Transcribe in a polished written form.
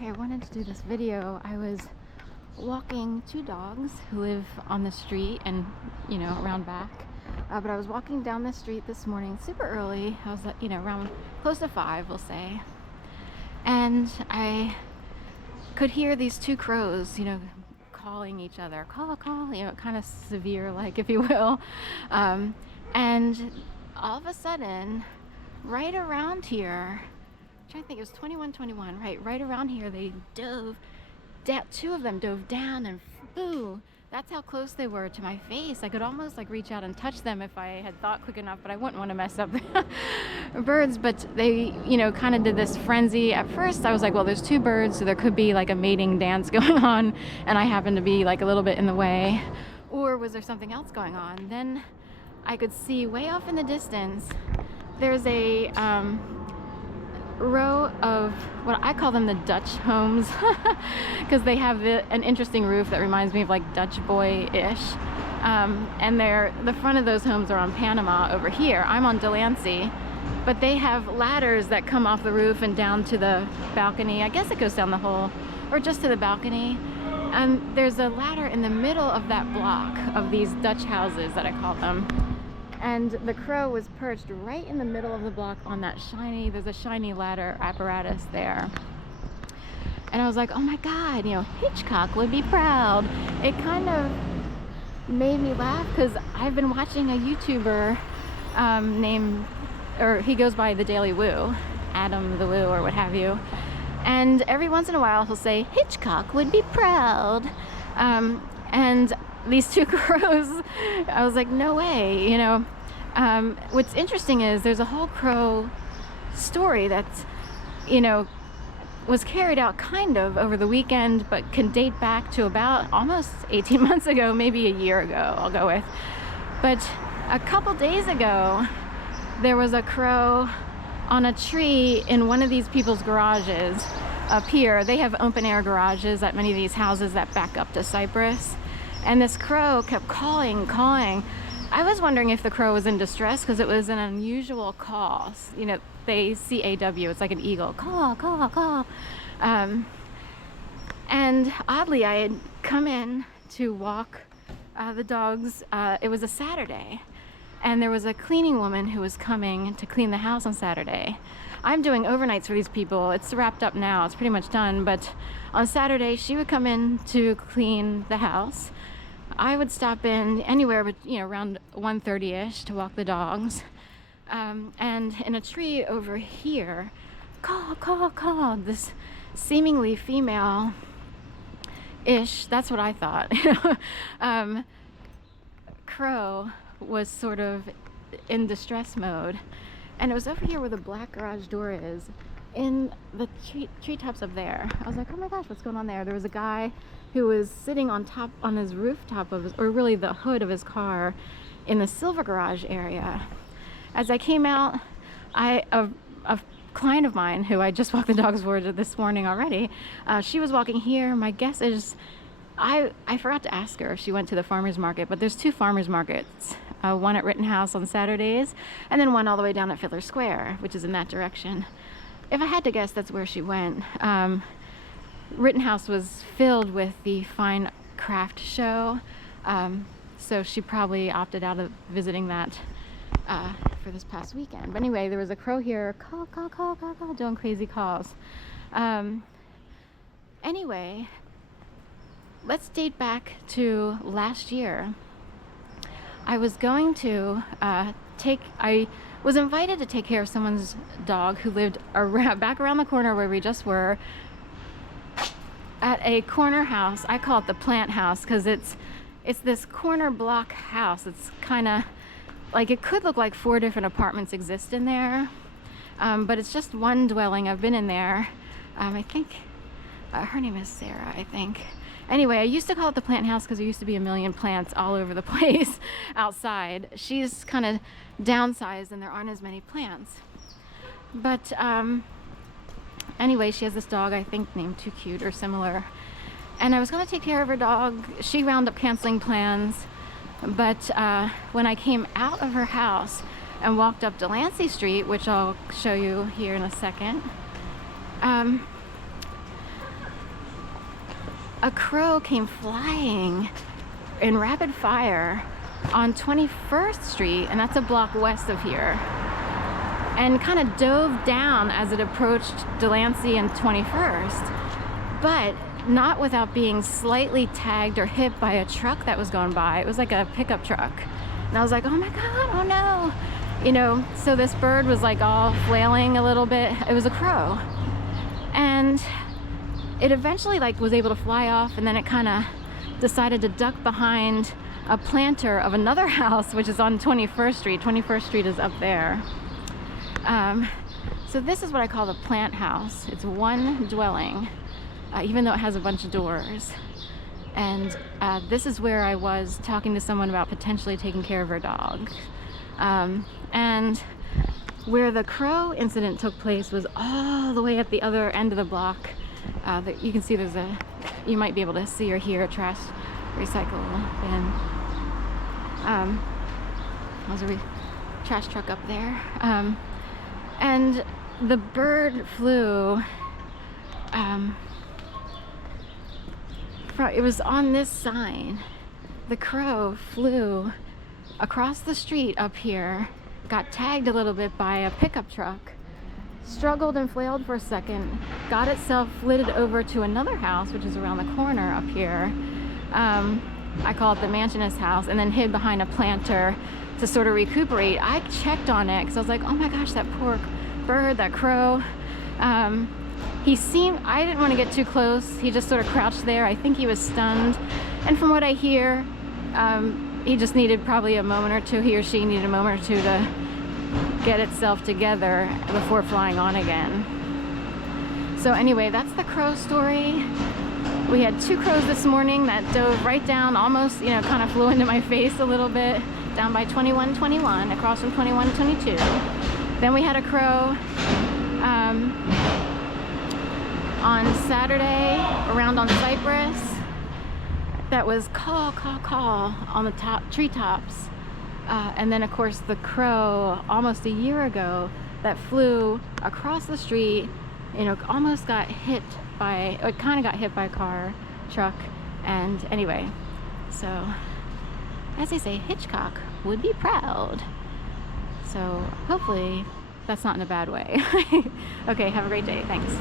Okay, I wanted to do this video. I was walking two dogs who live on the street and, you know, around back. But I was walking down the street this morning super early. I was, you know, around close to 5, we'll say. And I could hear these two crows, you know, calling each other. Call, call, you know, kind of severe, like, if you will. And all of a sudden, right around here, I'm trying to think, it was 2121, right around here, they dove down, two of them dove down and boo, that's how close they were to my face. I could almost like reach out and touch them if I had thought quick enough, but I wouldn't want to mess up the birds. But they, you know, kind of did this frenzy. At first I was like, well, there's two birds, so there could be like a mating dance going on, and I happened to be like a little bit in the way, or was there something else going on? Then I could see way off in the distance there's a row of what I call them the Dutch homes because they have an interesting roof that reminds me of like Dutch boy-ish, and the front of those homes are on Panama over here. I'm on Delancey, but they have ladders that come off the roof and down to the balcony. I guess it goes down the whole, or just to the balcony, and there's a ladder in the middle of that block of these Dutch houses that I call them. And the crow was perched right in the middle of the block on that there's a shiny ladder apparatus there. And I was like, oh my God, you know, Hitchcock would be proud. It kind of made me laugh because I've been watching a YouTuber he goes by The Daily Woo, Adam the Woo or what have you. And every once in a while he'll say, Hitchcock would be proud. And these two crows, I was like, no way, you know. What's interesting is there's a whole crow story that's, you know, was carried out kind of over the weekend, but can date back to about almost 18 months ago, maybe a year ago, I'll go with. But a couple days ago, there was a crow on a tree in one of these people's garages up here. They have open air garages at many of these houses that back up to Cypress. And this crow kept calling. I was wondering if the crow was in distress because it was an unusual call. You know, they CAW, it's like an eagle. Call. And oddly, I had come in to walk the dogs. It was a Saturday, and there was a cleaning woman who was coming to clean the house on Saturday. I'm doing overnights for these people. It's wrapped up now. It's pretty much done. But on Saturday, she would come in to clean the house. I would stop in anywhere, but you know, around 1:30ish to walk the dogs. And in a tree over here, call. This seemingly female-ish. That's what I thought. Crow was sort of in distress mode. And it was over here where the black garage door is, in the treetops up there. I was like, oh my gosh, what's going on there? There was a guy who was sitting on his rooftop or really the hood of his car in the silver garage area. As I came out, a client of mine who I just walked the dogs for this morning already, she was walking here. My guess is, I forgot to ask her if she went to the farmer's market, but there's two farmer's markets. One at Rittenhouse on Saturdays, and then one all the way down at Fiddler Square, which is in that direction. If I had to guess, that's where she went. Rittenhouse was filled with the fine craft show, so she probably opted out of visiting that for this past weekend. But anyway, there was a crow here, call, doing crazy calls. Anyway, let's date back to last year. I was going to I was invited to take care of someone's dog who lived back around the corner where we just were, at a corner house. I call it the plant house because it's this corner block house. It's kind of like, it could look like 4 different apartments exist in there, but it's just one dwelling. I've been in there. I think her name is Sarah, I think. Anyway, I used to call it the plant house because there used to be a million plants all over the place outside. She's kind of downsized and there aren't as many plants. But anyway, she has this dog, I think named Too Cute or similar. And I was going to take care of her dog. She wound up canceling plans. But when I came out of her house and walked up Delancey Street, which I'll show you here in a second, a crow came flying in rapid fire on 21st Street, and that's a block west of here, and kind of dove down as it approached Delancey and 21st, but not without being slightly tagged or hit by a truck that was going by. It was like a pickup truck. And I was like, oh my God, oh no. You know, so this bird was like all flailing a little bit. It was a crow. And it eventually like was able to fly off, and then it kind of decided to duck behind a planter of another house, which is on 21st Street. 21st Street is up there. So this is what I call the plant house. It's one dwelling, even though it has a bunch of doors. And this is where I was talking to someone about potentially taking care of her dog. And where the crow incident took place was all the way at the other end of the block. You can see there's a, you might be able to see or hear a trash recycle bin. There's a trash truck up there. And the bird flew, it was on this sign. The crow flew across the street up here, got tagged a little bit by a pickup truck, struggled and flailed for a second, got itself flitted over to another house, which is around the corner up here. I call it the mansionist house, and then hid behind a planter to sort of recuperate. I checked on it because I was like, oh my gosh, that poor bird, that crow. He seemed, I didn't want to get too close. He just sort of crouched there. I think he was stunned. And from what I hear, he just needed probably a moment or two, he or she needed a moment or two to get itself together before flying on again. So anyway, that's the crow story. We had two crows this morning that dove right down, almost, you know, kind of flew into my face a little bit, down by 2121, across from 2122. Then we had a crow on Saturday around on Cypress that was call on the top treetops. And then of course the crow almost a year ago that flew across the street, you know, almost got hit by, it kind of got hit by a car, truck. And anyway, so as they say, Hitchcock would be proud. So hopefully that's not in a bad way. Okay, have a great day. Thanks.